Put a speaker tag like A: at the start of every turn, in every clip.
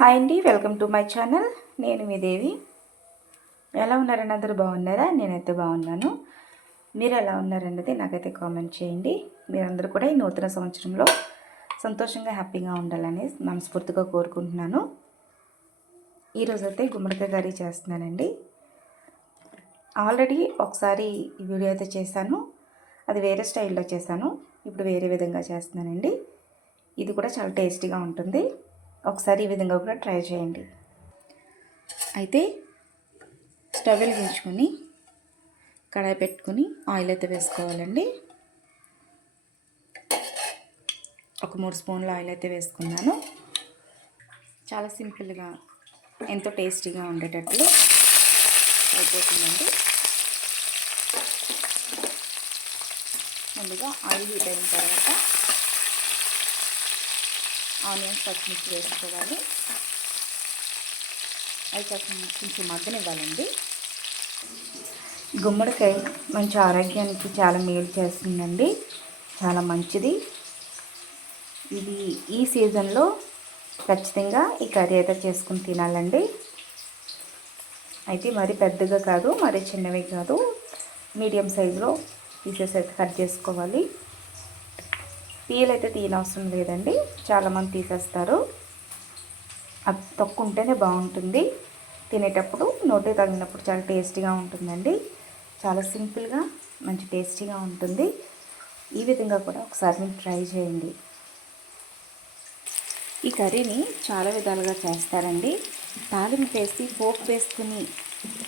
A: Hi అండి welcome to my channel. నేను మీ దేవి. ఎలా ఉన్నారని అందరూ? బాగున్నారా? నేనైతే బాగున్నాను. మీరు ఎలా ఉన్నారన్నది నాకైతే కామెంట్ చేయండి. మీరందరూ కూడా ఈ నూతన సంవత్సరంలో సంతోషంగా హ్యాపీగా ఉండాలని మనస్ఫూర్తిగా కోరుకుంటున్నాను. ఈరోజైతే గుమ్మడికాయ కర్రీ చేస్తున్నానండి. ఆల్రెడీ ఒకసారి ఈ వీడియో అయితే చేశాను. అది వేరే స్టైల్లో చేశాను. ఇప్పుడు వేరే విధంగా చేస్తున్నానండి. ఇది కూడా చాలా టేస్టీగా ఉంటుంది. ఒకసారి ఈ విధంగా కూడా ట్రై చేయండి. అయితే స్టవ్ వెలిగించుకొని కడాయి పెట్టుకొని ఆయిల్ అయితే వేసుకోవాలండి. ఒక మూడు స్పూన్ల ఆయిల్ అయితే వేసుకున్నాను. చాలా సింపుల్గా ఎంతో టేస్టీగా ఉండేటట్లు అయిపోతుందండి. ముందుగా ఆయిల్ హీట్ అయిన తర్వాత ఆనియన్స్ పచ్చిమిర్చి వేసుకోవాలి. అవి కొంచెం మగ్గనివ్వాలండి. గుమ్మడికాయ మంచి ఆరోగ్యానికి చాలా మేలు చేస్తుందండి. చాలా మంచిది. ఇది ఈ సీజన్లో ఖచ్చితంగా ఈ కర్రీ అయితే చేసుకుని తినాలండి. అయితే మరి పెద్దగా కాదు మరి చిన్నవి కాదు. మీడియం సైజులో పీసెస్ అయితే కట్ చేసుకోవాలి. పీల్ అయితే తీయనవసరం లేదండి. చాలామంది తీసేస్తారు. అది తక్కువ ఉంటేనే బాగుంటుంది. తినేటప్పుడు నోటి తగినప్పుడు చాలా టేస్టీగా ఉంటుందండి. చాలా సింపుల్గా మంచి టేస్టీగా ఉంటుంది. ఈ విధంగా కూడా ఒకసారి మీరు ట్రై చేయండి. ఈ కర్రీని చాలా విధాలుగా చేస్తారండి. తాలింపు వేసి పోపు వేసుకుని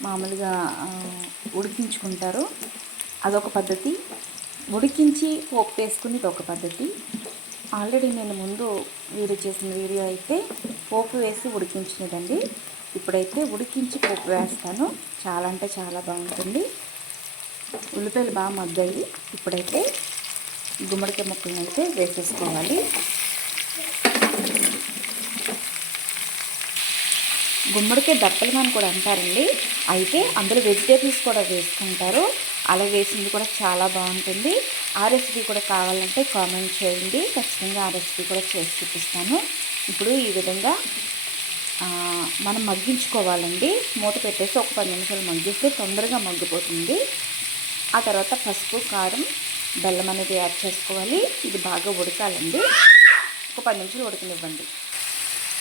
A: మామూలుగా ఉడికించుకుంటారు. అదొక పద్ధతి. ఉడికించి పోపు వేసుకుని ఒక పద్ధతి. ఆల్రెడీ నేను ముందు వీడియో చేసిన వీడియో అయితే పోపు వేసి ఉడికించినదండి. ఇప్పుడైతే ఉడికించి పోపు వేస్తాను. చాలా అంటే చాలా బాగుంటుంది. ఉల్లిపాయలు బాగా మగ్గాయి. ఇప్పుడైతే గుమ్మడికాయ ముక్కలను అయితే వేసేసుకోవాలి. గుమ్మడికాయ దప్పలు అని కూడా అంటారండి. అయితే అందులో వెజిటేబుల్స్ కూడా వేసుకుంటారు. అలా వేసింది కూడా చాలా బాగుంటుంది. ఆ రెసిపీ కూడా కావాలంటే కామెంట్ చేయండి. ఖచ్చితంగా ఆ రెసిపీ కూడా చేసి చూపిస్తాను. ఇప్పుడు ఈ విధంగా మనం మగ్గించుకోవాలండి. మూత పెట్టేసి ఒక పది నిమిషాలు మగ్గిస్తే తొందరగా మగ్గిపోతుంది. ఆ తర్వాత పసుపు కారం బెల్లం అనేది యాడ్ చేసుకోవాలి. ఇది బాగా ఉడకాలండి. ఒక పది నిమిషాలు ఉడకనివ్వండి.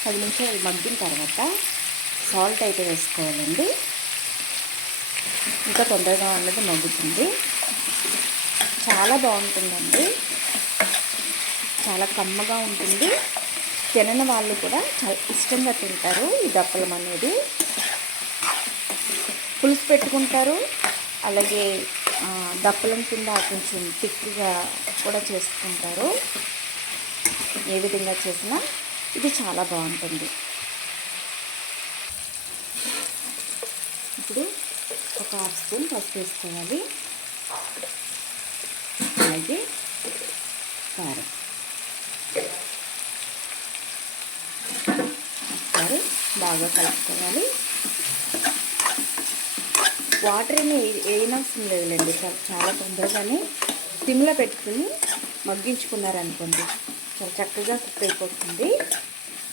A: పది నిమిషాలు మగ్గిన తర్వాత సాల్ట్ అయితే వేసుకోవాలండి. ఇంకా తొందరగా అన్నది మగ్గుతుంది. చాలా బాగుంటుందండి. చాలా కమ్మగా ఉంటుంది. తినని వాళ్ళు కూడా చాలా ఇష్టంగా తింటారు ఈ దప్పలం అనేది. పులుసు పెట్టుకుంటారు. అలాగే దప్పలం కింద కొంచెం తిక్కుగా కూడా చేసుకుంటారు. ఏ విధంగా చేసినా ఇది చాలా బాగుంటుంది ఇప్పుడు ఒక హాఫ్ స్పూన్ పసుపు వేసుకోవాలి అలాగే కారం ఒకసారి బాగా కలుపుకోవాలి. వాటర్ ఏమి వేయనవసరం లేదులేండి చాలా చాలా తొందరగానే సిమ్లో పెట్టుకుని మగ్గించుకున్నారనుకోండి చాలా చక్కగా కుక్ అయిపోతుంది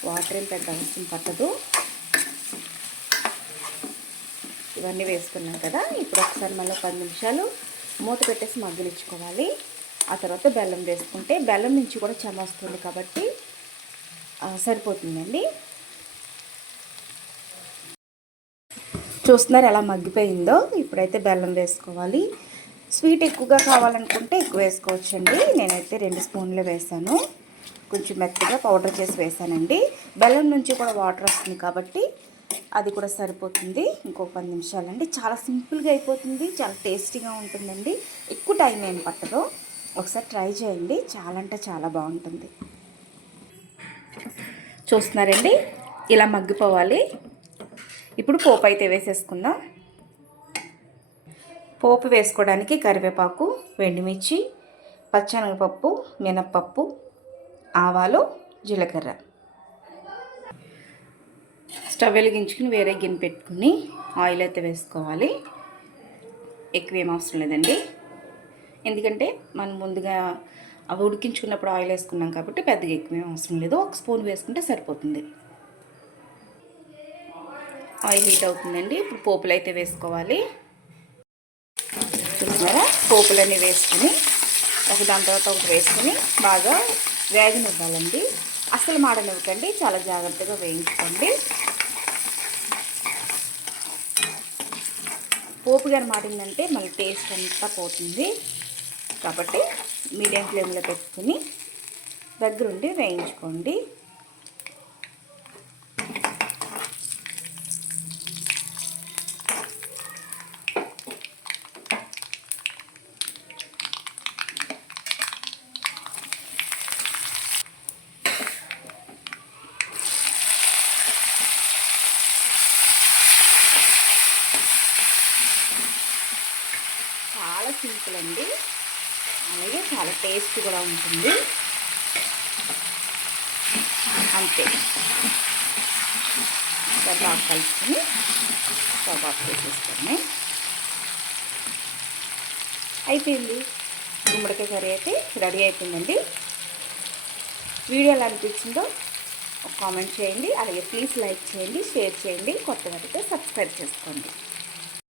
A: వాటర్ ఏం పెద్ద అవసరం పట్టదు. ఇవన్నీ వేసుకున్నాం కదా. ఇప్పుడు ఒకసారి మళ్ళీ పది నిమిషాలు మూత పెట్టేసి మగ్గనిచ్చుకోవాలి. ఆ తర్వాత బెల్లం వేసుకుంటే బెల్లం నుంచి కూడా చెమ వస్తుంది కాబట్టి సరిపోతుందండి. చూస్తున్నారు ఎలా మగ్గిపోయిందో. ఇప్పుడైతే బెల్లం వేసుకోవాలి. స్వీట్ ఎక్కువగా కావాలనుకుంటే ఎక్కువ వేసుకోవచ్చండి. నేనైతే రెండు స్పూన్లు వేసాను కొంచెం మెత్తగా పౌడర్ చేసి వేసానండి బెల్లం నుంచి కూడా వాటర్ వస్తుంది కాబట్టి అది కూడా సరిపోతుంది. ఇంకో పది నిమిషాలండి. చాలా సింపుల్గా అయిపోతుంది. చాలా టేస్టీగా ఉంటుందండి. ఎక్కువ టైం ఏం పట్టదు. ఒకసారి ట్రై చేయండి. చాలా అంటే చాలా బాగుంటుంది. చూస్తున్నారండి? ఇలా మగ్గిపోవాలి. ఇప్పుడు పోపు అయితే వేసేసుకుందాం. పోపు వేసుకోవడానికి కరివేపాకు ఎండుమిర్చి పచ్చనగపప్పు మినప్పప్పు ఆవాలు జీలకర్ర. స్టవ్ వెలిగించుకుని వేరే గిన్నె పెట్టుకుని ఆయిల్ అయితే వేసుకోవాలి. ఎక్కువ ఏం అవసరం లేదండి. ఎందుకంటే మనం ముందుగా అవి ఉడికించుకున్నప్పుడు ఆయిల్ వేసుకున్నాం కాబట్టి పెద్దగా ఎక్కువ ఏం అవసరం లేదు. ఒక స్పూన్ వేసుకుంటే సరిపోతుంది. ఆయిల్ హీట్ అవుతుందండి. ఇప్పుడు పోపులు అయితే వేసుకోవాలి. చూస్తున్నారా? పోపులన్నీ వేసుకొని ఒక దాని తర్వాత ఒకటి వేసుకొని బాగా వేగనివ్వాలండి. అసలు మాడనివ్వకండి. చాలా జాగ్రత్తగా వేయించుకోండి. పోపు గారు మాడిందంటే మళ్ళీ టేస్ట్ అంతా పోతుంది. కాబట్టి మీడియం ఫ్లేమ్లో పెట్టుకుని దగ్గరుండి వేయించుకోండి. ముక్కలండి అండి. అలాగే చాలా టేస్ట్ కూడా ఉంటుంది. అంతే. కబాబ్ కలుపుకొని కబాబ్ చేసేసుకొని అయిపోయింది. గుమ్మడికాయ కర్రీ అయితే రెడీ అయిపోయిందండి. వీడియో ఎలా అనిపించిందో కామెంట్ చేయండి. అలాగే ప్లీజ్ లైక్ చేయండి షేర్ చేయండి. కొత్త వారితో సబ్స్క్రైబ్ చేసుకోండి.